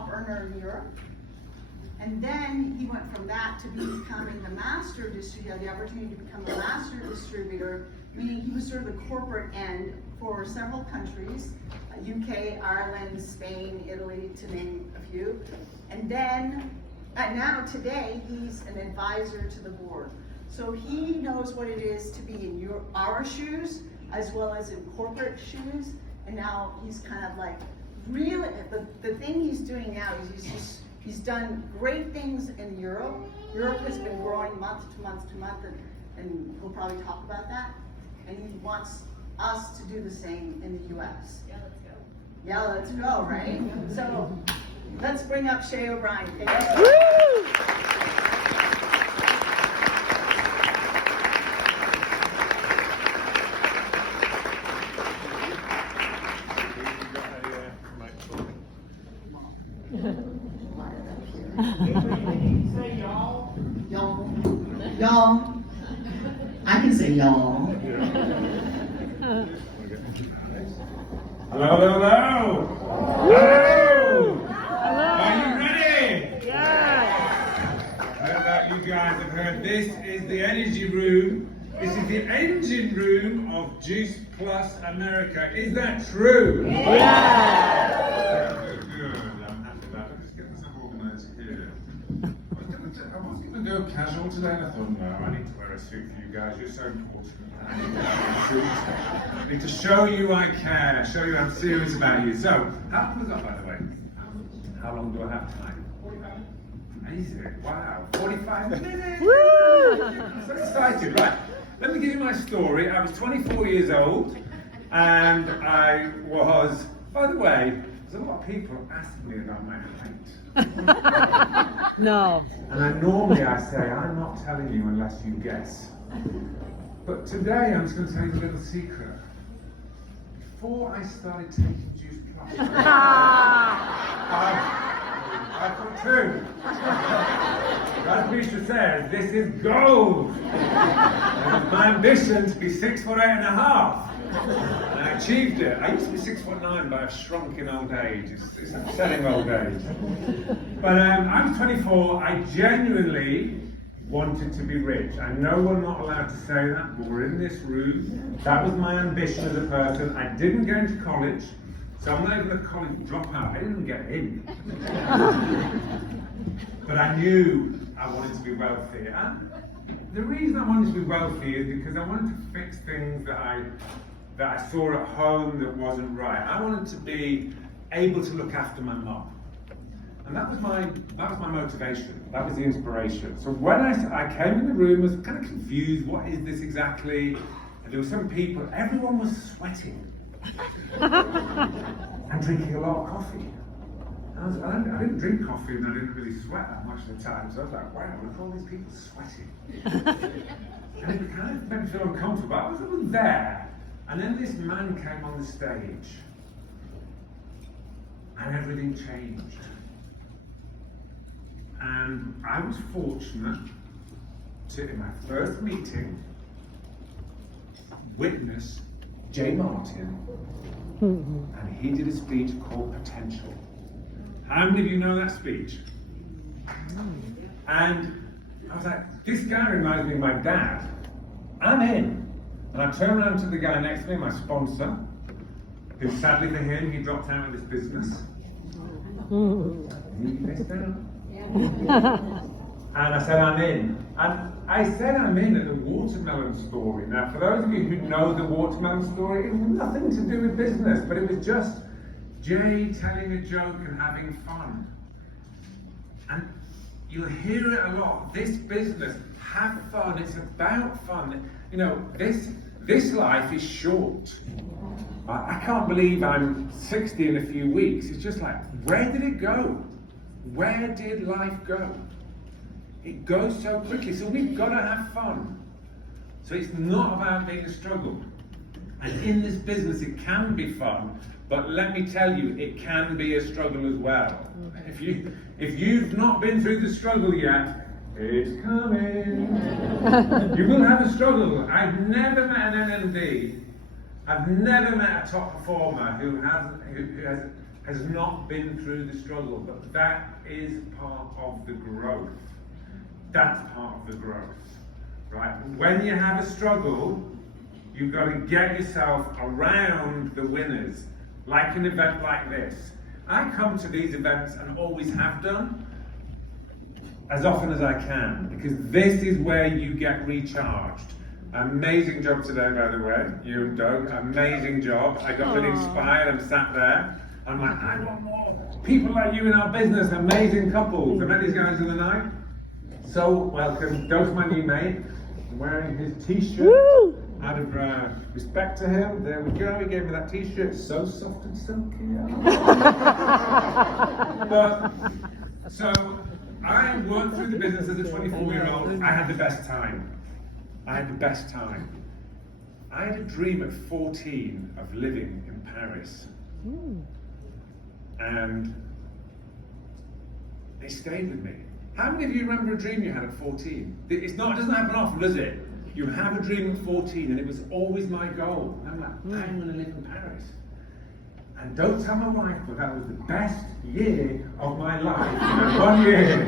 top earner in Europe. And then he went from that to becoming the master distributor, the opportunity to become a master distributor, meaning he was sort of the corporate end for several countries, UK, Ireland, Spain, Italy, to name a few. And then, now today, he's an advisor to the board. So he knows what it is to be in our shoes, as well as in corporate shoes. And now he's kind of like, really, the thing he's doing now is he's done great things in Europe. Europe has been growing month to month to month, and we'll probably talk about that. And he wants us to do the same in the US. Yeah, let's go. Yeah, let's go, right? So let's bring up Shay OBrien. Say y'all. Y'all. I can say y'all. Hello. Hello. Are you ready? Yes. I don't know if you guys have heard. This is the energy room. This is the engine room of Juice Plus America. Is that true? Yes. Good. I'm happy about it. Let's get myself organised here. I was going to go casual today, and I thought, no, I need to wear a suit for you guys. You're so important. I need to wear a suit. I need to show you I care, show you I'm serious about you. So, how was that, by the way? How long do I have time? 45 minutes. Amazing. Wow. 45 minutes. Woo! I'm so excited. Right. Let me give you my story. I was 24 years old, and I was, by the way, there's a lot of people asking me about my height. No. And I say, I'm not telling you unless you guess. But today I'm just going to tell you a little secret. Before I started taking Juice Plus, I thought too. As Misha says, this is gold. And my ambition to be 6'8.5". And I achieved it. I used to be 6'9", but I've shrunk in old age. It's upsetting old age. But I was 24. I genuinely wanted to be rich. I know we're not allowed to say that, but we're in this room. That was my ambition as a person. I didn't go into college, so I'm not even a college dropout. I didn't get in. But I knew I wanted to be wealthy. And the reason I wanted to be wealthy is because I wanted to fix things that I saw at home that wasn't right. I wanted to be able to look after my mum. And that was my motivation. That was the inspiration. So when I came in the room, I was kind of confused. What is this exactly? And there were some people. Everyone was sweating and drinking a lot of coffee. And I didn't drink coffee, and I didn't really sweat that much of the time. So I was like, wow, look at all these people sweating. And it kind of made me feel uncomfortable. I was there, and then this man came on the stage, and everything changed. And I was fortunate to, in my first meeting, witness Jay Martin, and he did a speech called Potential. How many of you know that speech? And I was like, this guy reminds me of my dad. I'm in. And I turned around to the guy next to me, my sponsor, who sadly for him, he dropped out of his business. He missed out. And I said, I'm in. And I said I'm in at the watermelon story. Now, for those of you who know the watermelon story, it was nothing to do with business, but it was just Jay telling a joke and having fun. And you'll hear it a lot. This business, have fun. It's about fun. You know, this life is short. I can't believe I'm 60 in a few weeks. It's just like, where did it go? Where did life go? It goes so quickly, so we've got to have fun. So it's not about being a struggle. And in this business, it can be fun, but let me tell you, it can be a struggle as well. If you've not been through the struggle yet, it's coming. You will have a struggle. I've never met an NMD. I've never met a top performer who has has not been through the struggle, but that is part of the growth. That's part of the growth, right? When you have a struggle, you've got to get yourself around the winners, like an event like this. I come to these events and always have done, as often as I can, because this is where you get recharged. Amazing job today, by the way, you and Doug, amazing job. I got really inspired, I'm sat there. I'm like, I want more people like you in our business, amazing couples. I met these guys the other night. So welcome. Doug's my new mate. I'm wearing his t-shirt. Out of respect to him. There we go. He gave me that t-shirt. So soft and silky. But, so, I worked through the business as a 24-year-old. I had the best time. I had the best time. I had a dream at 14 of living in Paris. And it stayed with me. How many of you remember a dream you had at 14? It doesn't happen often, does it? You have a dream at 14 and it was always my goal. I'm like, I'm going to live in Paris. And don't tell my wife, but that was the best year of my life. 1 year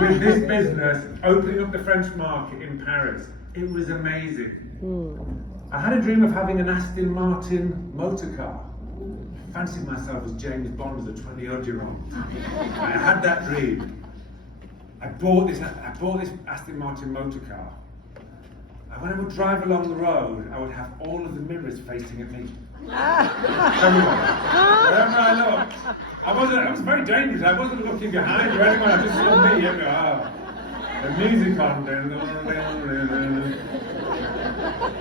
with this business, opening up the French market in Paris. It was amazing. I had a dream of having an Aston Martin motor car. I fancied myself as James Bond as a 20-odd-year-old. I had that dream. I bought this Aston Martin motor car. And when I would drive along the road, I would have all of the mirrors facing at me. Everywhere. Wherever I looked. It was very dangerous. I wasn't looking behind or anyone, I just saw me. I'd go, the music on.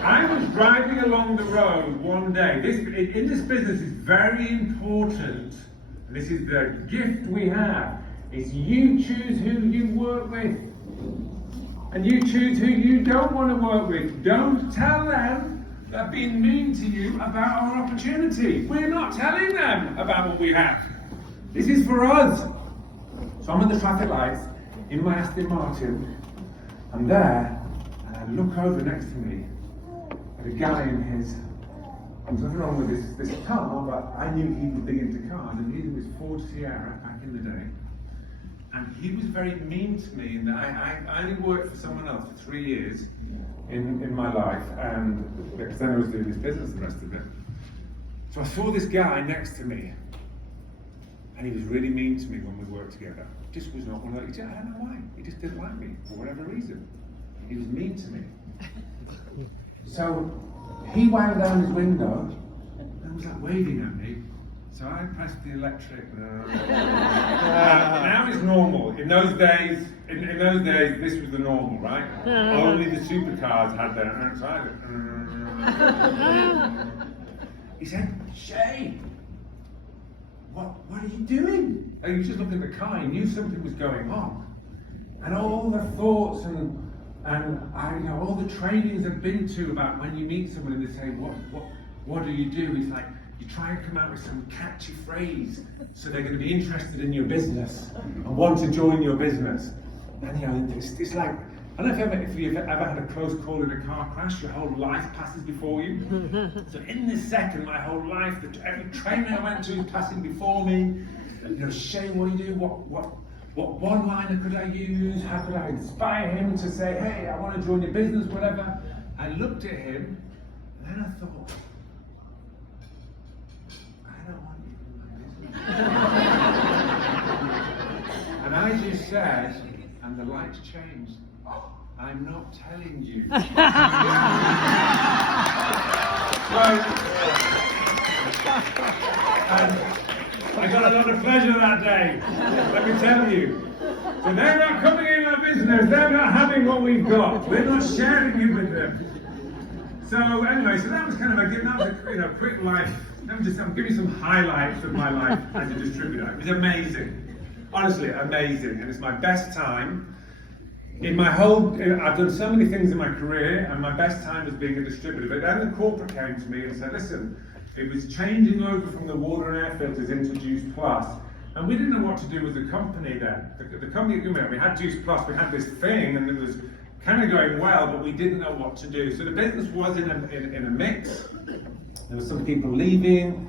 I was driving along the road one day. In this business is very important, and this is the gift we have, is you choose who you work with. And you choose who you don't want to work with. Don't tell them that have been mean to you about our opportunity. We're not telling them about what we have. This is for us. So I'm at the traffic lights in my Aston Martin. I'm there, and I look over next to me at a guy in his. There's nothing wrong with this car, but I knew he was big into cars, and he's in his Ford Sierra back in the day. And he was very mean to me in that I only worked for someone else for 3 years in my life, and because then I was doing this business the rest of it. So I saw this guy next to me, and he was really mean to me when we worked together. Just was not one of those. I don't know why. He just didn't like me for whatever reason. He was mean to me. So he wound down his window and was like waving at me. So I pressed the electric. Now it's normal. In those days, this was the normal, right? Only the supercars had their outside. He said, "Shay, what are you doing?" And he was just looking at the car. He knew something was going on, and all the thoughts and all the trainings I've been to about when you meet someone and they say, "What do you do?" He's like, you try and come out with some catchy phrase so they're going to be interested in your business and want to join your business. And it's like, I don't know if you've ever had a close call in a car crash, your whole life passes before you. So in this second, my whole life, every training I went to is passing before me. Shay, what do you do? What one-liner could I use? How could I inspire him to say, hey, I want to join your business, whatever. I looked at him, and then I thought, and I just said, and the lights changed, I'm not telling you. And I got a lot of pleasure that day, let me tell you. So they're not coming in our business, they're not having what we've got. We're not sharing it with them. So anyway, so that was kind of a quick life. I'll give you some highlights of my life as a distributor. It was amazing. Honestly, amazing. And it's my best time. I've done so many things in my career, and my best time was being a distributor. But then the corporate came to me and said, listen, it was changing over from the water and air filters into Juice Plus. And we didn't know what to do with the company then. The company, we had Juice Plus, we had this thing, and it was kind of going well, but we didn't know what to do. So the business was in a mix. There were some people leaving.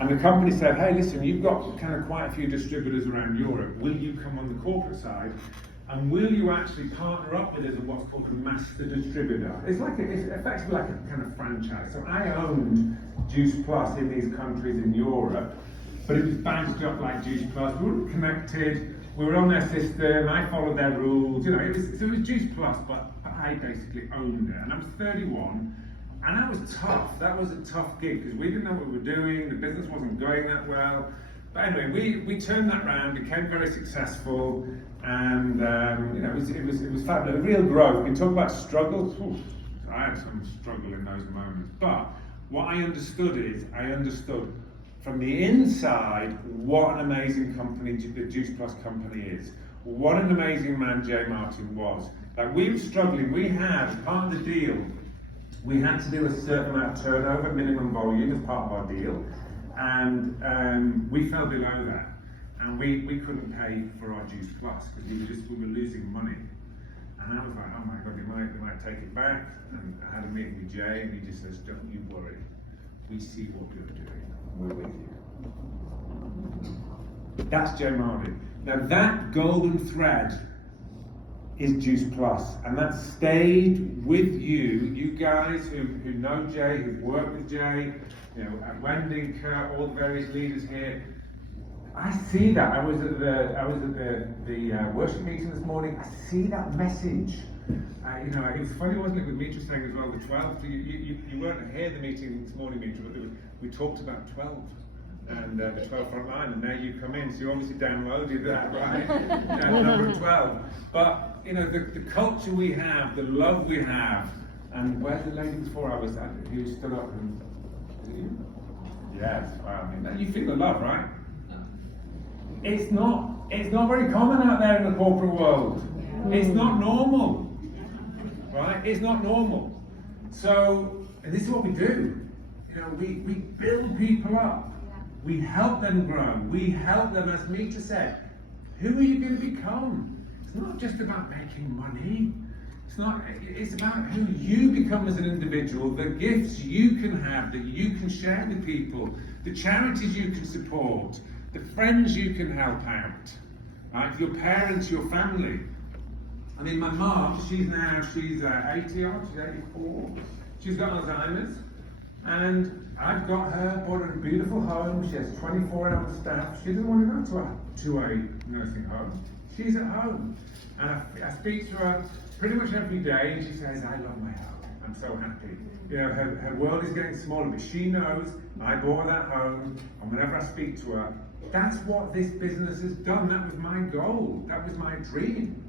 And the company said, hey, listen, you've got kind of quite a few distributors around Europe. Will you come on the corporate side? And will you actually partner up with us as what's called a master distributor? It's effectively like a kind of franchise. So I owned Juice Plus in these countries in Europe, but it was badged up like Juice Plus. We were connected, we were on their system, I followed their rules, you know, it was Juice Plus, but I basically owned it. And I was 31, and that was tough. That was a tough gig, because we didn't know what we were doing, the business wasn't going that well. But anyway, we turned that around, became very successful, and you know, it was fabulous. Real growth. We talk about struggles. Oof, I had some struggle in those moments. But what I understood from the inside what an amazing company the Juice Plus company is. What an amazing man Jay Martin was. Like, we were struggling. We had, as part of the deal, we had to do a certain amount of turnover, minimum volume, as part of our deal. And we fell below that, and we couldn't pay for our Juice Plus because we were losing money. And I was like, oh my God, they might take it back. And I had a meeting with Jay, and he just says, don't you worry, we see what you're doing, we're with you. That's Jay Martin. Now that golden thread is Juice Plus, and that stayed with you guys who know Jay, who've worked with Jay, you know, at Wendy, Kurt, all the various leaders here. I see that. I was at the worship meeting this morning. I see that message. You know, it was funny, wasn't it, with Mitra saying as well, the 12. You weren't here the meeting this morning, Mitra, but we talked about 12 and the 12 front line, and now you come in, so you obviously downloaded that, right? Number 12. But you know, the culture we have, the love we have, and where's the lady before I was at? Who stood up and. Yes, well, I mean, you feel the love, right? It's not very common out there in the corporate world. It's not normal, right? It's not normal. So, and this is what we do. You know, we build people up. We help them grow. We help them, as Mitra said. Who are you going to become? It's not just about making money. It's about who you become as an individual, the gifts you can have that you can share with people, the charities you can support, the friends you can help out, right? Your parents, your family. I mean, my mom, she's 80 odd, she's 84. She's got Alzheimer's, and I've got her, bought her a beautiful home. She has 24 hours staff. She doesn't want to go to a nursing home. She's at home, and I speak to her pretty much every day, and she says, I love my home, I'm so happy. You know, her world is getting smaller, but she knows I bought her that home, and whenever I speak to her, that's what this business has done. That was my goal, that was my dream.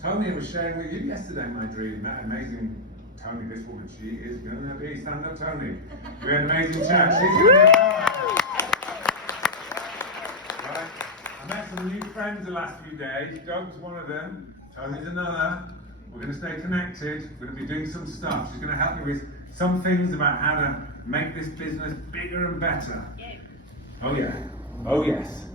Tony, I was sharing with you yesterday my dream, that amazing Tony, this woman, she is gonna be, stand up Tony. We had an amazing chat, she's gonna be right. I met some new friends the last few days, Doug's one of them, Tony's another. We're going to stay connected. We're going to be doing some stuff. She's going to help me with some things about how to make this business bigger and better. Yeah. Oh yeah. Oh yes.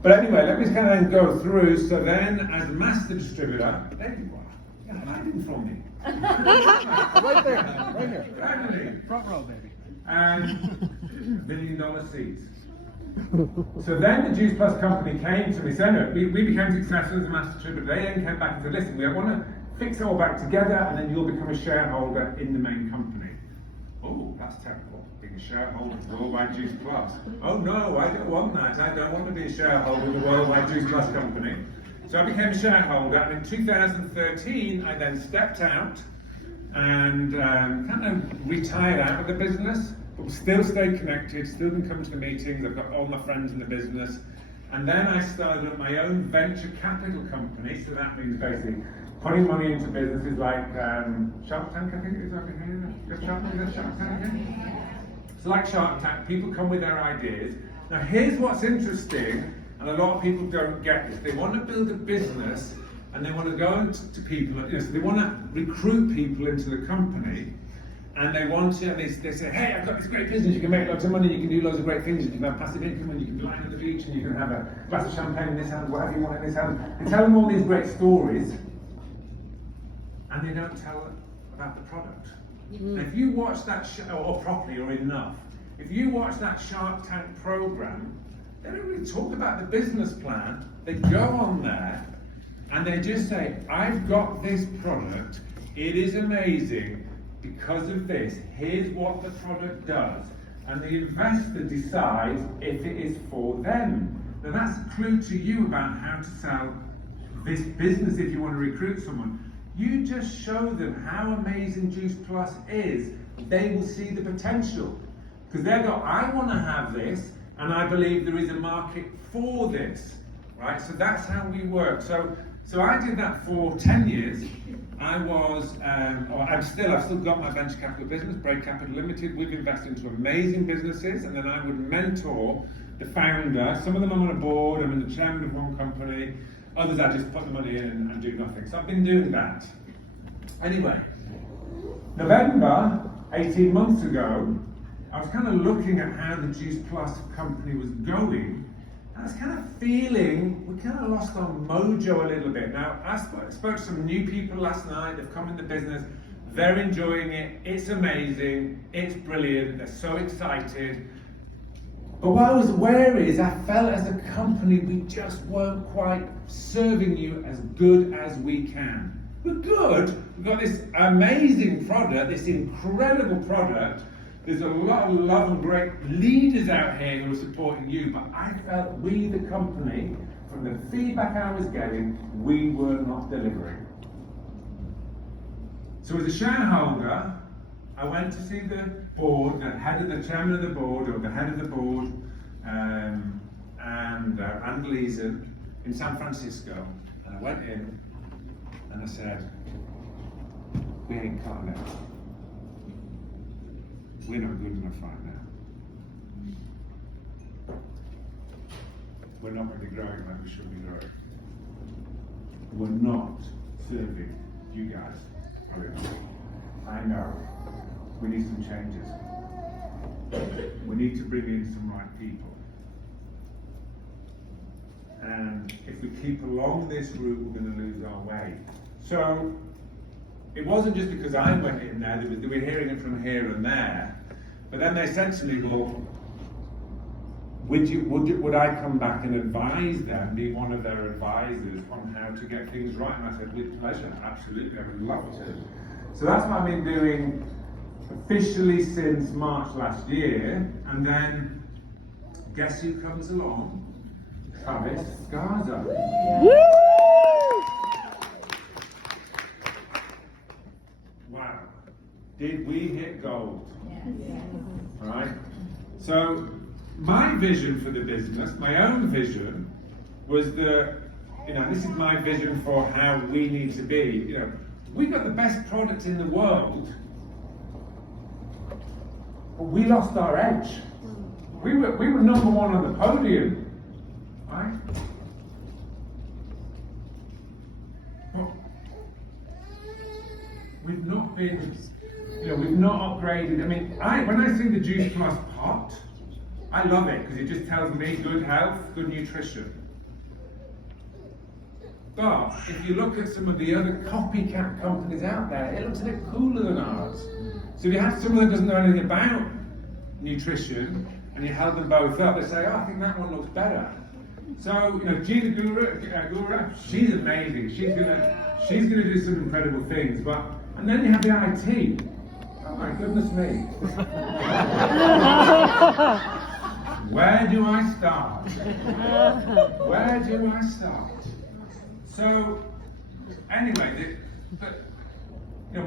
But anyway, let me kind of go through. So then, as master distributor, there you are. Yeah, hiding from me. Right there, right here. Finally. Front row, baby. And $1 million seeds. So then the Juice Plus company came to me. So anyway, we became successful as a master distributor. They then came back and said, listen, we want to fix it all back together, and then you'll become a shareholder in the main company. Oh, that's terrible, being a shareholder of Worldwide Juice Plus. Oh no, I don't want that. I don't want to be a shareholder of the Worldwide Juice Plus company. So I became a shareholder, and in 2013, I then stepped out and kind of retired out of the business, but still stayed connected, still can come to the meetings. I've got all my friends in the business. And then I started up my own venture capital company, so that means basically putting money into businesses like Shark Tank, I think it is over here. Shark Tank here? So like Shark Tank, people come with their ideas. Now here's what's interesting, and a lot of people don't get this. They want to build a business, and they want to go to people, so they want to recruit people into the company, and they want to, and they say, hey, I've got this great business, you can make lots of money, you can do loads of great things, you can have passive income, and you can lie on the beach, and you can have a glass of champagne in this hand, whatever you want in this hand. They tell them all these great stories, and they don't tell about the product. Now, if you watch that show, or properly, or enough, If you watch that Shark Tank program, they don't really talk about the business plan. They go on there and they just say, I've got this product, it is amazing because of this, here's what the product does. And the investor decides if it is for them. Now that's a clue to you about how to sell this business if you want to recruit someone. You just show them how amazing Juice Plus is, they will see the potential. Because they go, I want to have this, and I believe there is a market for this, right? So that's how we work. So I did that for 10 years. I've still got my venture capital business, Break Capital Limited. We've invested into amazing businesses, and then I would mentor the founder. Some of them I'm on a board, I'm in the chairman of one company. Others I just put the money in and do nothing. So I've been doing that. Anyway, November, 18 months ago, I was kind of looking at how the Juice Plus company was going. I was kind of feeling we kind of lost our mojo a little bit. Now, I spoke to some new people last night. They've come in the business. They're enjoying it. It's amazing. It's brilliant. They're so excited. But what I was aware is I felt as a company we just weren't quite serving you as good as we can. We're good. We've got this amazing product, this incredible product. There's a lot of love and great leaders out here who are supporting you, but I felt we, the company, from the feedback I was getting, we were not delivering. So as a shareholder, I went to see the board, the chairman of the board, or the head of the board, and Leeson in San Francisco, and I went in and I said, we ain't cutting it. We're not good enough right now. We're not going to be growing like we should be growing. We're not serving you guys very well. I know. We need some changes. We need to bring in some right people. And if we keep along this route, we're going to lose our way. So it wasn't just because I went in there, they were hearing it from here and there. But then they said to me, well, would I come back and advise them, be one of their advisors on how to get things right? And I said, with pleasure, absolutely, I would love to. So that's what I've been doing officially since March last year. And then, guess who comes along? Travis Garza. Wow. Did we hit gold? Right? So, my vision for the business, my own vision, was this is my vision for how we need to be. We've got the best product in the world, but we lost our edge. We were number one on the podium, right? But we've not been, we've not upgraded. I mean, when I see the Juice Plus pot, I love it because it just tells me good health, good nutrition. But if you look at some of the other copycat companies out there, it looks a bit cooler than ours. So if you have someone that doesn't know anything about nutrition and you held them both up, they say, oh, I think that one looks better. So, Gina Gura, she's amazing. She's gonna do some incredible things. And then you have the IT. Oh my goodness me. Where do I start? Where do I start? So, anyway,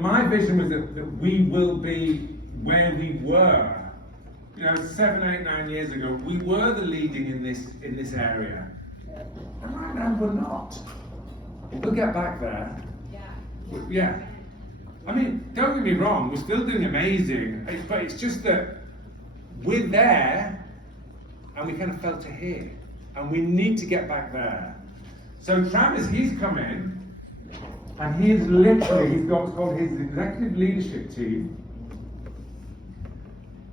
my vision was that we will be where we were. 7, 8, 9 years ago, we were the leading in this area. And right now we're not. We'll get back there. Yeah. I mean, don't get me wrong, we're still doing amazing, but it's just that we're there and we kind of fell to here. And we need to get back there. So Travis, he's come in and he's got what's called his executive leadership team.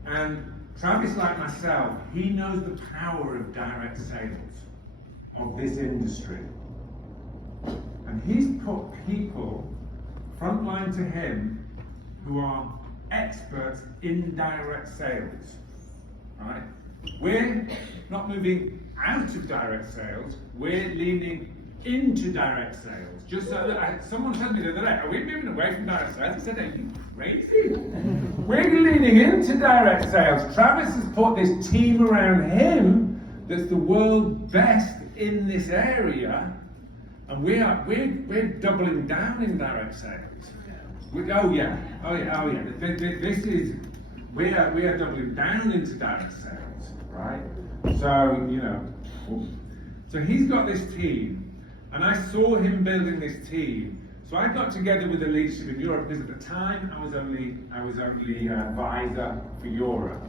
And Travis, like myself, he knows the power of direct sales of this industry. And he's put people frontline to him who are experts in direct sales. right? We're not moving out of direct sales, we're leaning into direct sales. Just so that someone said to me the other day, are we moving away from direct sales? I said, are you crazy? We're leaning into direct sales. Travis has put this team around him that's the world best in this area, and we're doubling down in direct sales. Oh yeah. This is we are doubling down into direct sales, right? So so he's got this team, and I saw him building this team. So I got together with the leadership in Europe because at the time I was only advisor for Europe,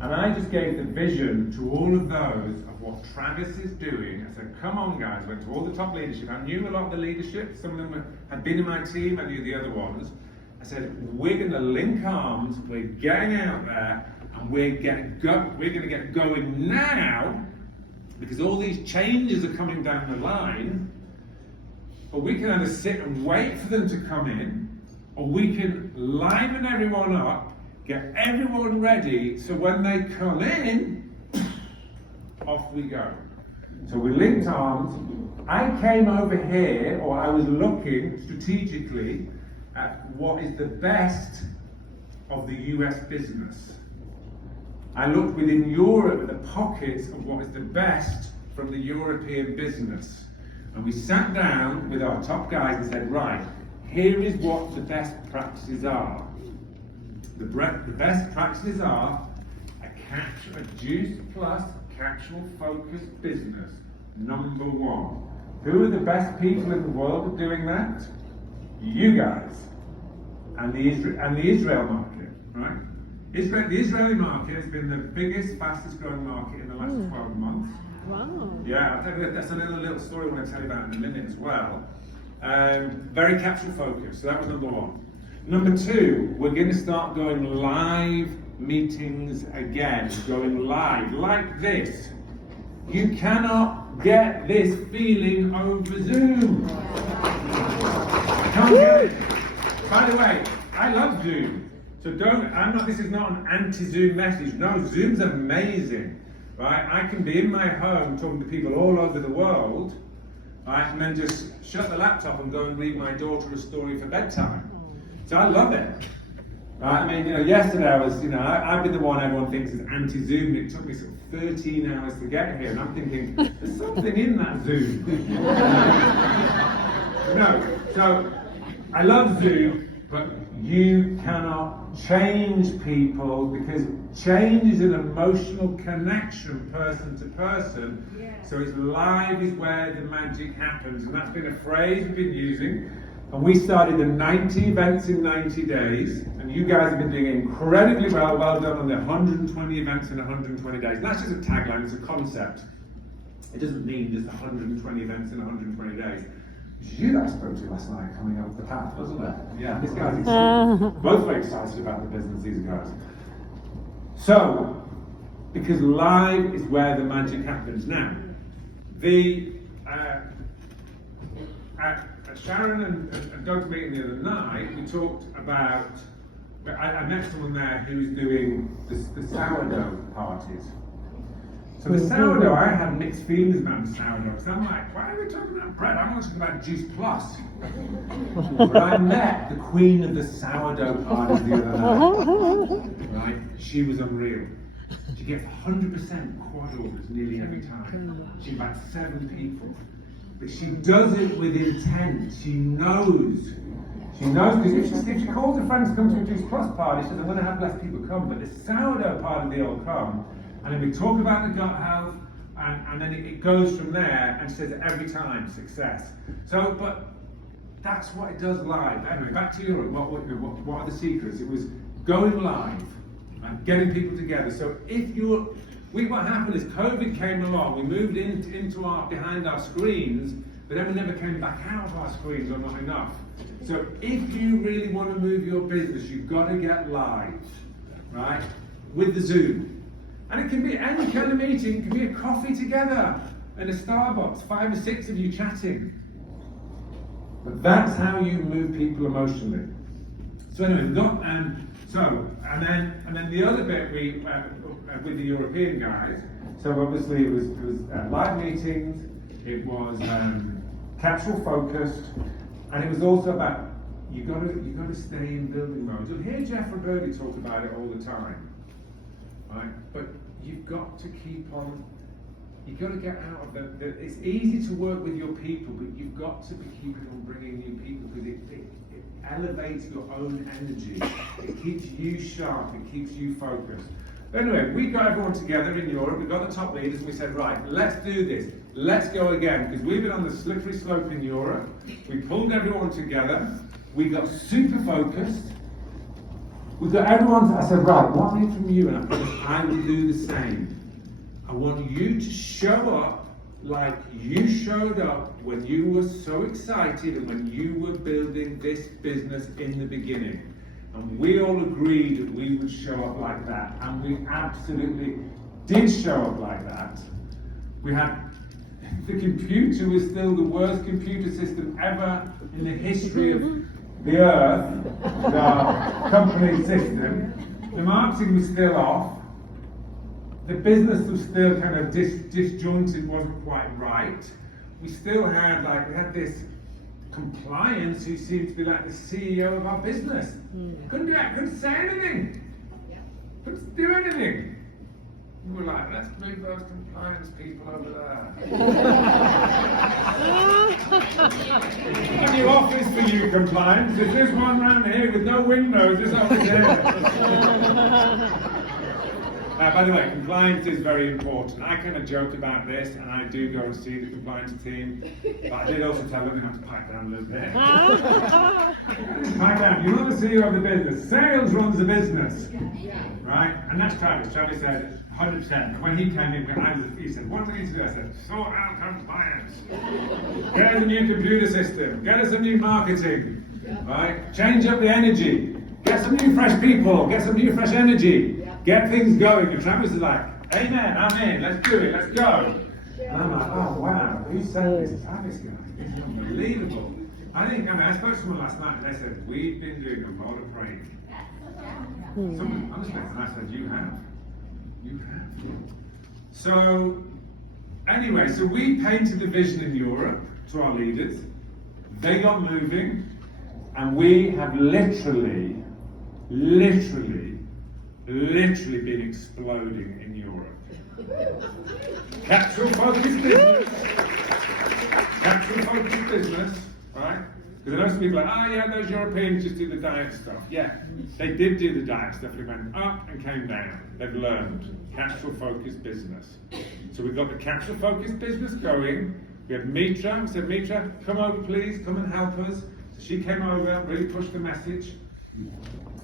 and I just gave the vision to all of those of what Travis is doing. I said, come on guys, went to all the top leadership. I knew a lot of the leadership, some of them had been in my team, I knew the other ones. I said, we're going to link arms, we're getting out there, and we're going to get going now, because all these changes are coming down the line. But we can either sit and wait for them to come in, or we can liven everyone up, get everyone ready, so when they come in, off we go. So we linked arms. I came over here, or I was looking strategically at what is the best of the US business. I looked within Europe at the pockets of what is the best from the European business. And we sat down with our top guys and said, right, here is what the best practices are. The best practices are a juice plus capsule focused business, number one. Who are the best people in the world at doing that? You guys. And the Israel market, right? The Israeli market has been the biggest, fastest growing market in the last 12 months. Wow. Yeah, I'll tell you, that's a little story I want to tell you about in a minute as well. Very capsule focused, so that was number one. Number two, we're going to start going live meetings again, going live like this. You cannot get this feeling over Zoom. Can't get it. By the way, I love Zoom. So this is not an anti-Zoom message. No, Zoom's amazing. Right? I can be in my home talking to people all over the world, right, and then just shut the laptop and go and read my daughter a story for bedtime. So I love it. Right? I mean, yesterday I've been the one everyone thinks is anti-Zoom, and it took me sort of 13 hours to get here, and I'm thinking, there's something in that Zoom. No, so I love Zoom, but you cannot change people, because change is an emotional connection person to person. So it's live is where the magic happens, and that's been a phrase we've been using. And we started the 90 events in 90 days, and you guys have been doing incredibly well. Well done on the 120 events in 120 days. And that's just a tagline, it's a concept. It doesn't mean just 120 events in 120 days. It was you that I spoke to last night coming up the path, wasn't it? Yeah, this guy's excited. Both very excited about the business, these guys. So, because live is where the magic happens. Now, at Sharon and Doug's meeting the other night, we talked about, I met someone there who was doing the sourdough parties. So the sourdough, I had mixed feelings about the sourdough, because I'm like, why are we talking about bread? I'm talking about Juice Plus. But I met the queen of the sourdough parties the other night. Right? She was unreal. She gets 100% quad orders nearly every time. She's about 7 people. But she does it with intent. She knows. She knows, because if she calls her friends to come to a Juice Plus party, she says, I'm going to have less people come, but the sourdough party, they all come. And then we talk about the gut health, and then it goes from there, and she says every time, success. So, but that's what it does live. Anyway, back to Europe. What are the secrets? It was going live and getting people together. So what happened is COVID came along, we moved into behind our screens, but then we never came back out of our screens, or not enough. So if you really want to move your business, you've got to get live, right? With the Zoom. And it can be any kind of meeting, it can be a coffee together in a Starbucks, 5 or 6 of you chatting. But that's how you move people emotionally. So anyway, we've got So, and then the other bit we with the European guys. So obviously it was live meetings. It was capsule focused, and it was also about you got to stay in building mode. You'll hear Jeff Roberti talk about it all the time, right? But you've got to keep on. You've got to get out of the. It's easy to work with your people, but you've got to be keeping on bringing new people because it elevates your own energy. It keeps you sharp. It keeps you focused. But anyway, we got everyone together in Europe. We got the top leaders, and we said, right, let's do this. Let's go again because we've been on the slippery slope in Europe. We pulled everyone together. We got super focused. We got everyone. I said, right, what I need from you, and I promise I will do the same. I want you to show up like you showed up when you were so excited and when you were building this business in the beginning. And we all agreed that we would show up like that. And we absolutely did show up like that. We had, the computer was still the worst computer system ever in the history of the earth, the company system. The marketing was still off. The business was still kind of disjointed, wasn't quite right. We still had we had this compliance who seemed to be like the CEO of our business. Couldn't say anything. Couldn't do anything. We were like, let's move those compliance people over there. A new office for you, compliance. If there's one round here with no windows, it's over there. By the way, compliance is very important. I kind of joke about this, and I do go and see the compliance team, but I did also tell them you have to pipe down a little bit. Pipe down. You're not the CEO of the business. Sales runs the business, right? And that's Travis. Travis said 100%. When he came in, he said, "What do we need to do?" I said, "Sort out compliance. Get us a new computer system. Get us some new marketing, right? Change up the energy. Get some new fresh people. Get some new fresh energy." Get things going, and Travis is like, "Amen, I'm in, let's do it, let's go." And I'm like, "Oh wow, who said this Travis guy? This is unbelievable." I spoke to someone last night and they said, "We've been doing a lot of praying." Someone, honestly, and I said, You have. So, anyway, so we painted the vision in Europe to our leaders, they got moving, and we have literally been exploding in Europe. Capsule focused business, right? Because I know some people are like, "Oh yeah, those Europeans just do the diet stuff." Yeah, they did do the diet stuff. It went up and came down. They've learned capsule focused business. So we got the capsule focused business going. We had Mitra. We said, "Mitra, come over please, come and help us." So she came over, really pushed the message.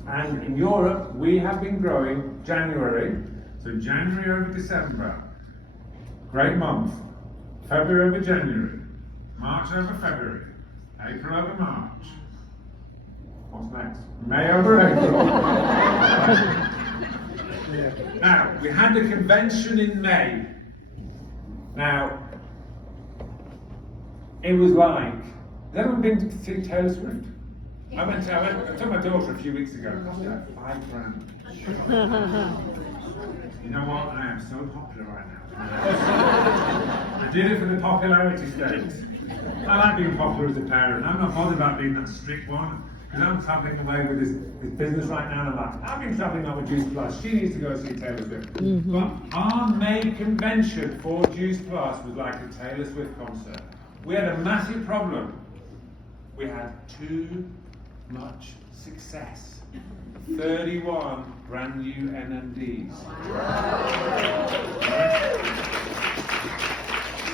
And in Europe, we have been growing January, so January over December, great month. February over January, March over February, April over March. What's next? May over April. Now, we had the convention in May. Now, it was like, has anyone been to see Taylor Swift? I took my daughter a few weeks ago. It cost her $5,000. You know what? I am so popular right now. I did it for the popularity stakes. I like being popular as a parent. I'm not bothered about being that strict one. Because I'm travelling away with this business right now, and I'm like, I've been travelling up with Juice Plus. She needs to go see Taylor Swift. But our May convention for Juice Plus was like a Taylor Swift concert. We had a massive problem. We had too much success. 31 brand new NMDs.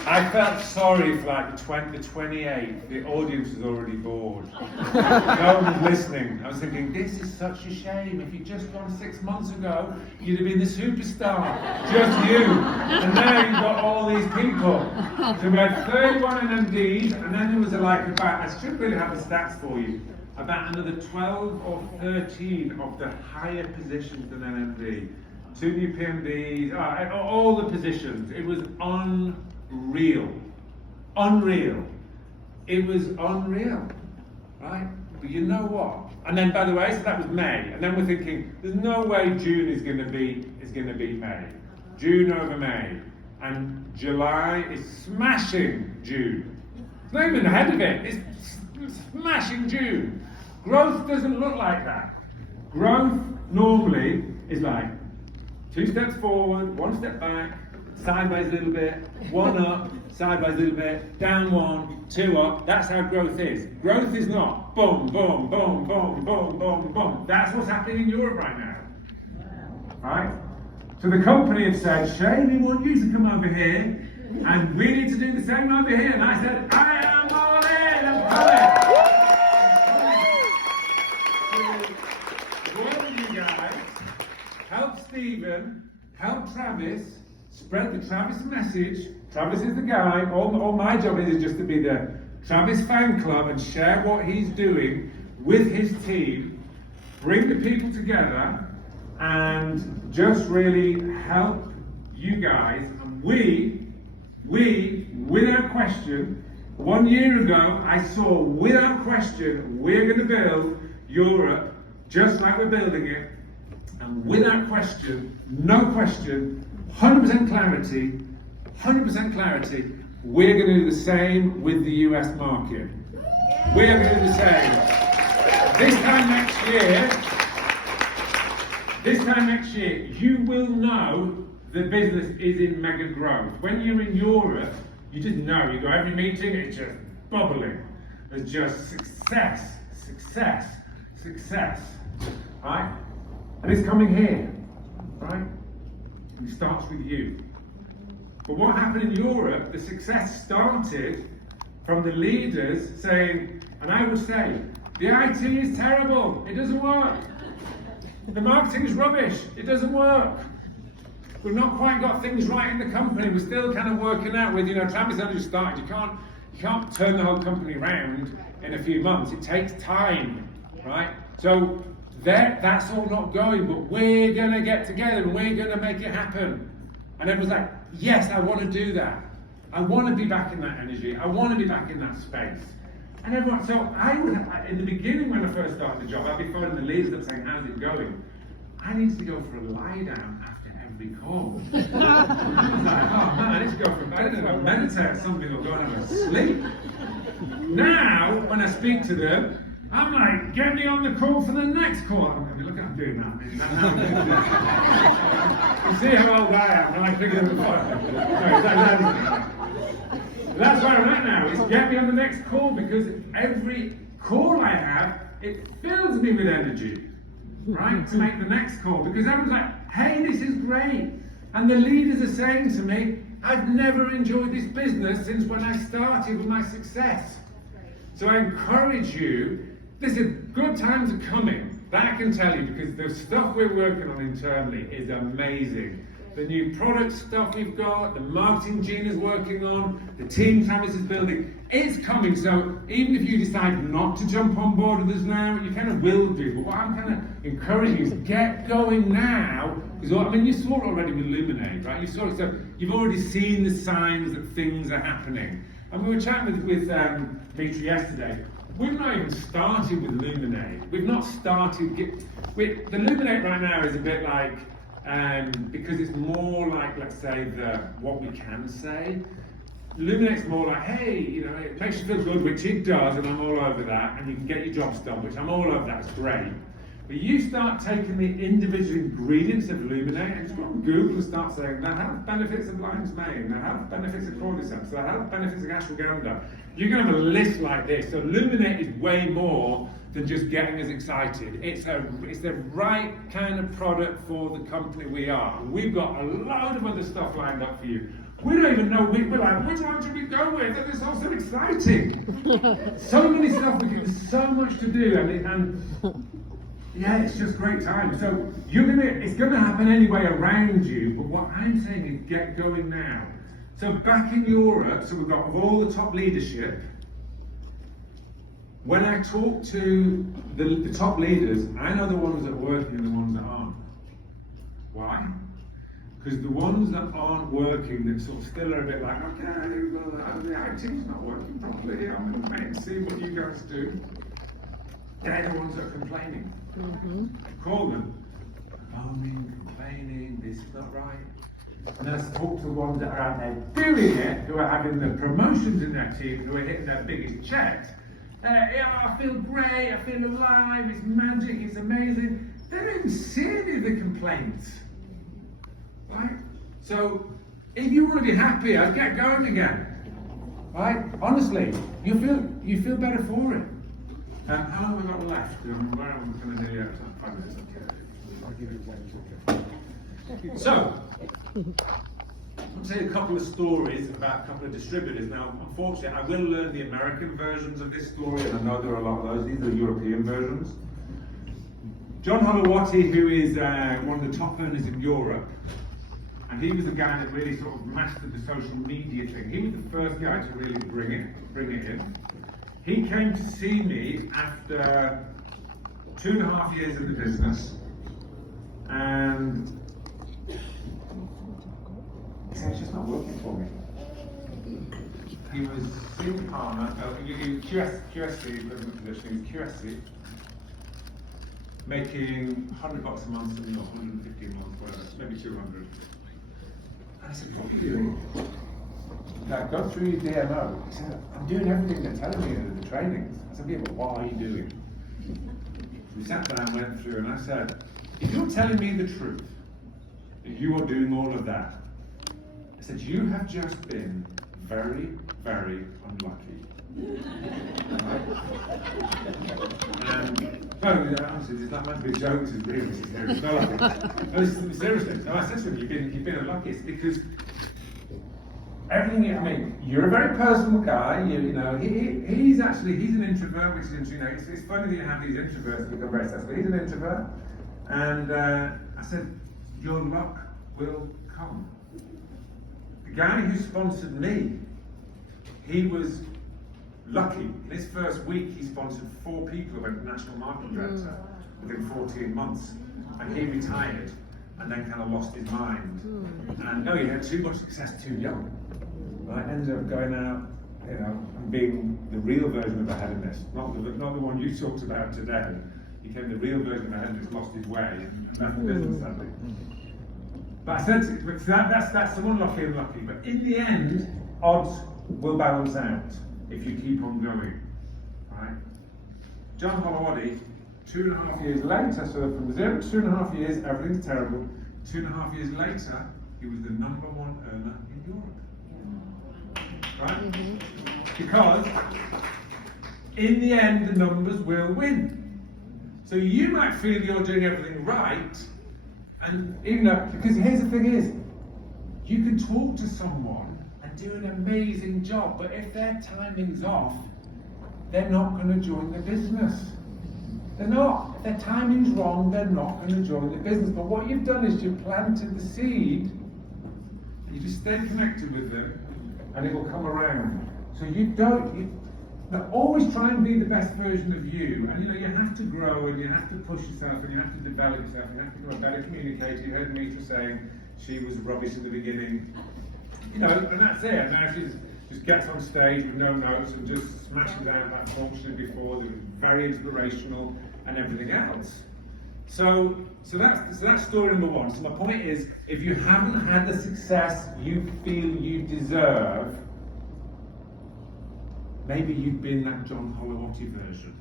I felt sorry for like the 28. The audience was already bored. No one was listening. I was thinking, this is such a shame. If you'd just gone 6 months ago, you'd have been the superstar. Just you. And now you've got all these people. So we had 31 NMDs, and then there was I should really have the stats for you, about another 12 or 13 of the higher positions than NMD. 2 new PMDs, all the positions. It was unreal. It was unreal, right? but you know what? And then, by the way, so that was May, and then we're thinking, there's no way June is going to beat May. June over May, and July is smashing June. It's not even ahead of it. It's smashing June. Growth doesn't look like that. Growth normally is like 2 steps forward, 1 step back, sideways a little bit, 1 up, sideways a little bit, down 1, 2 up. That's how growth is. Growth is not boom, boom, boom, boom, boom, boom, boom. That's what's happening in Europe right now. Right? So the company had said, Shay, we want you to come over here, and we need to do the same over here. And I said, I am all in, I'm coming. Work with you guys, help Stephen, help Travis, spread the Travis message. Travis is the guy. All my job is just to be the Travis fan club and share what he's doing with his team, bring the people together, and just really help you guys. And we, without question, 1 year ago, I saw without question, we're going to build Europe just like we're building it. And without question, no question, 100% clarity, we're going to do the same with the US market. We are going to do the same. This time next year, you will know the business is in mega growth. When you're in Europe, you just know. You go every meeting, it's just bubbling. There's just success, right? And it's coming here, right? And it starts with you. But what happened in Europe, the success started from the leaders saying, and I would say, the IT is terrible, it doesn't work. The marketing is rubbish, it doesn't work. We've not quite got things right in the company, we're still kind of working out with, Travis only just started, you can't turn the whole company around in a few months, it takes time, right? So that's all not going, but we're going to get together and we're going to make it happen. And everyone's like, yes, I want to do that. I want to be back in that energy. I want to be back in that space. And everyone, so in the beginning when I first started the job, I'd be phoning the leaders up saying, how's it going? I need to go for a lie down after every call. I was like, oh man, I need to go for a bed and go meditate or something or go and have a sleep. Now, when I speak to them, I'm like, get me on the call for the next call. Look, I'm doing that. You see how old I am, and I figured it was That's where I'm at now, is get me on the next call, because every call I have, it fills me with energy, right, to make the next call. Because everyone's like, hey, this is great. And the leaders are saying to me, I've never enjoyed this business since when I started with my success. So I encourage you, this is good times are coming. That I can tell you, because the stuff we're working on internally is amazing. The new product stuff we've got, the marketing Gina's working on, the team Travis is building, it's coming. So even if you decide not to jump on board with us now, you kind of will do. But what I'm kind of encouraging you is get going now. Because you saw it already with Luminate, right? You saw it, so you've already seen the signs that things are happening. And we were chatting with Mitra yesterday. We've not even started with Luminate. We've not started. The Luminate right now is a bit like, because it's more like, let's say, what we can say. Luminate's more like, hey, it makes you feel good, which it does, and I'm all over that, and you can get your jobs done, which I'm all over that, it's great. But you start taking the individual ingredients of Luminate and just go on Google and start saying, that has benefits of lion's mane, that has benefits of cordyceps, that has benefits of ashwagandha. You're going to have a list like this. So Luminate is way more than just getting us excited. It's the right kind of product for the company we are. And we've got a load of other stuff lined up for you. We don't even know, we're like, which one should we go with? This is all so exciting. So many stuff, there's so much to do, and yeah, it's just great time. So it's gonna happen anyway around you, but what I'm saying is get going now. So back in Europe, so we've got all the top leadership. When I talk to the top leaders, I know the ones that are working and the ones that aren't. Why? Because the ones that aren't working, that sort of still are a bit like, okay, the IT's not working properly, I'm going to wait and see what you guys do. They're the ones that are complaining. Call them. Moaning, complaining, this is not right. And let's talk to the ones that are out there doing it, who are having the promotions in their team, who are hitting their biggest checks. Yeah, I feel great, I feel alive, it's magic, it's amazing. They don't even see any of the complaints. Right? So, if you want to be happier, get going again. Right? Honestly, you feel better for it. How long have we got left? Where am I going to do? 5 minutes. I'll give you 1. So, I'll tell you a couple of stories about a couple of distributors. Now, unfortunately, I will learn the American versions of this story, and I know there are a lot of those. These are the European versions. John Holowati, who is one of the top earners in Europe, and he was the guy that really sort of mastered the social media thing. He was the first guy to really bring it in. He came to see me after 2.5 years in the business, and he said, it's just not working for me. He was senior partner, QSC, equivalent position, he was QSC, making $100 a month, and 150 a month, whatever, maybe 200. And I said, what are you doing? Now, go through your DMO. He said, I'm doing everything they're telling me in the trainings. I said, yeah, but what are you doing? We sat down, went through, and I said, if you're telling me the truth, that you are doing all of that, I said, you have just been very, very unlucky. Right? And, no, honestly, it's not meant to be a joke, this is real, this is serious. No, seriously, no, I said to him, you've been unlucky. It's because everything, I mean, you're a very personal guy, you know, he's an introvert, which is interesting, you know, it's funny that you have these introverts that become very successful. He's an introvert, and I said, your luck will come. The guy who sponsored me, he was lucky. In his first week, he sponsored 4 people who went national marketing director within 14 months, and he retired, and then kind of lost his mind. And no, he had too much success too young. Right? Ended up going out, you know, and being the real version of a hedonist, not the one you talked about today. He became the real version of a hedonist, lost his way, and left the business sadly. But I said, that's the one lucky and lucky. But in the end, odds will balance out if you keep on going. Right? John Holowati, 2.5 years later, so from 0 to 2.5 years, everything's terrible. 2.5 years later, he was the #1 earner in Europe. Right? Because in the end, the numbers will win. So you might feel you're doing everything right, and even though, because here's the thing is, you can talk to someone and do an amazing job, but if their timing's off, they're not going to join the business. They're not. If their timing's wrong, they're not going to join the business. But what you've done is you've planted the seed, you just stay connected with them, and it will come around. So now always try and be the best version of you, and you know, you have to grow, and you have to push yourself, and you have to develop yourself, and you have to become a better communicator. You heard Mita saying she was rubbish in the beginning, you know, and that's it. And now she just gets on stage with no notes and just smashes out like functioning before. That was very inspirational and everything else. So that's story number 1. So my point is, if you haven't had the success you feel you deserve, maybe you've been that John Holowati version,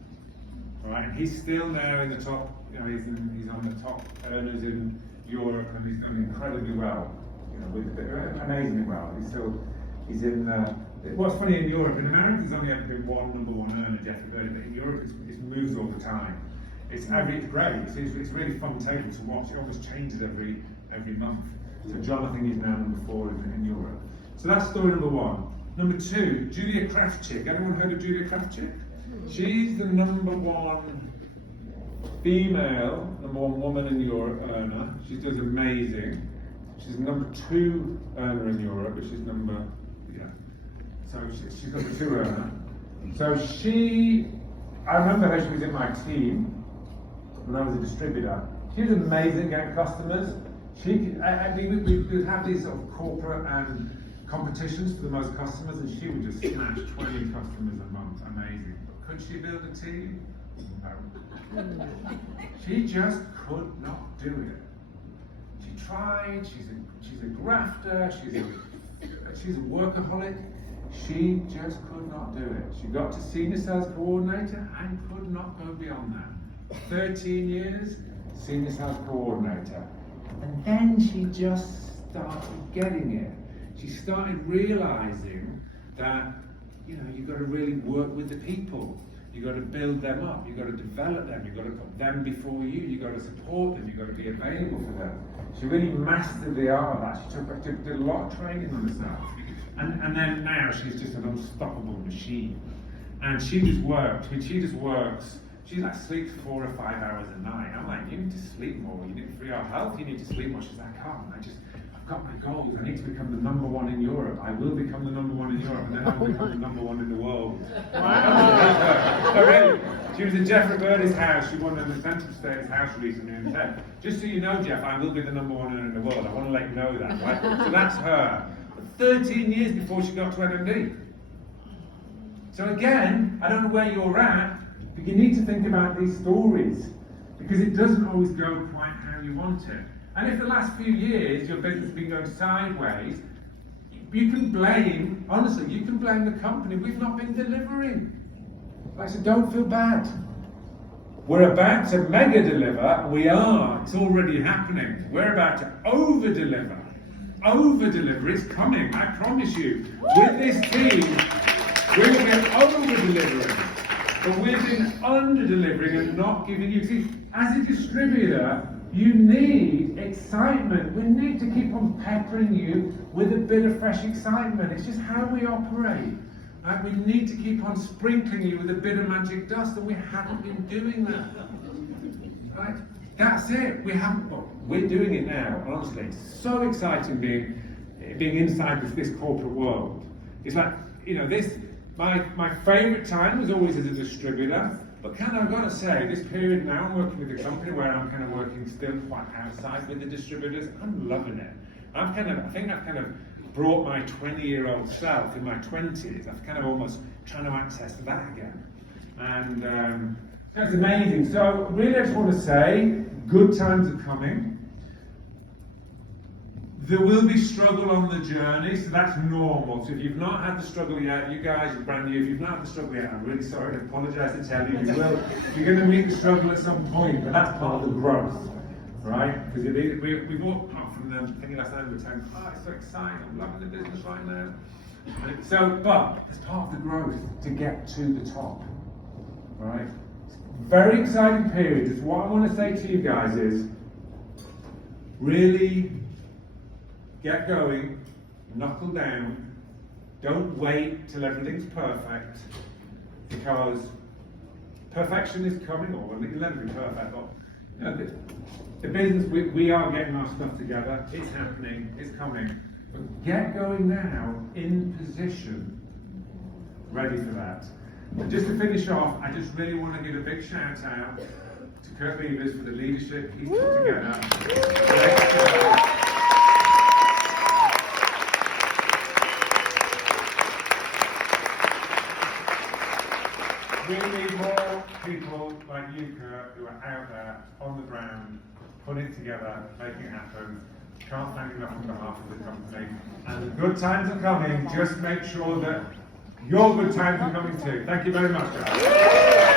right? And he's still now in the top. You know, he's on the top earners in Europe, and he's doing incredibly well. You know, amazingly well. He's in. What's funny in Europe, in America, there's only ever been one #1 earner, Jeffrey Bird, but in Europe, it moves all the time. It's great. It's really fun table to watch. It almost changes every month. So John, I think, is now #4 in Europe. So that's story number 1. Number 2, Julia Krafchick. Anyone heard of Julia Krafchick? She's the #1 female, #1 woman in Europe earner. She does amazing. She's #2 earner in Europe, which is so she's #2 earner. So I remember her. She was in my team when I was a distributor. She was amazing at customers. We would have these sort of corporate and competitions for the most customers, and she would just snatch 20 customers a month. Amazing. But could she build a team? No. She just could not do it. She tried, she's a grafter, she's a workaholic. She just could not do it. She got to senior sales coordinator and could not go beyond that. 13 years, senior sales coordinator. And then she just started getting it. She started realizing that, you know, you've got to really work with the people. You've got to build them up. You've got to develop them. You've got to put them before you. You've got to support them. You've got to be available for them. She really mastered the art of that. She did a lot of training on herself. And then now she's just an unstoppable machine. And she just works. I mean, she just works. She like sleeps 4 or 5 hours a night. I'm like, you need to sleep more. You need for your health. You need to sleep more. She's like, I can't. I've got my goals. I need to become the #1 in Europe. I will become the #1 in Europe, and then I'll become the #1 in the world. No, really. She was in Jeff Roberta's house. She won an incentive stay at his house recently and said, just so you know, Jeff, I will be the #1 in the world. I want to let you know that, right? So that's her. But 13 years before she got to NMD. So again, I don't know where you're at, but you need to think about these stories, because it doesn't always go quite how you want it. And if the last few years your business has been going sideways, you can blame, honestly, you can blame the company. We've not been delivering. I said, don't feel bad. We're about to mega deliver. We are. It's already happening. We're about to over deliver. Over deliver. It's coming. I promise you. With this team, we're going to be over delivering. But we've been under delivering and not giving you. See, as a distributor, you need excitement. We need to keep on peppering you with a bit of fresh excitement. It's just how we operate. Right? We need to keep on sprinkling you with a bit of magic dust, and we haven't been doing that. Right? That's it. We haven't. Well, we're doing it now. Honestly, it's so exciting being inside this corporate world. It's like, you know, this. My favourite time was always as a distributor. But I've got to say, this period now, I'm working with a company where I'm kind of working still quite outside with the distributors. I'm loving it. I think I've kind of brought my 20-year-old self in my 20s. I've kind of almost trying to access that again. And so it's amazing. So really, I just want to say, good times are coming. There will be struggle on the journey, so that's normal. So if you've not had the struggle yet, you guys are brand new. If you've not had the struggle yet, I'm really sorry. I apologise to tell you. You're going to meet the struggle at some point, but that's part of the growth, right? Because we walked up from them thinking last night, we were saying, oh, it's so exciting. I'm loving the business right now. But it's part of the growth to get to the top, right? Very exciting period. Just what I want to say to you guys is, really get going, knuckle down, don't wait till everything's perfect, because perfection is coming, or it'll never be perfect, but you know, the business, we are getting our stuff together, it's happening, it's coming, but get going now, in position, ready for that. And just to finish off, I just really want to give a big shout out to Kurt Beavers for the leadership he's put together. We need more people like you, Kurt, who are out there on the ground, putting it together, making it happen. Can't thank enough on behalf of the company. And the good times are coming. Just make sure that your good times are coming too. Thank you very much, guys.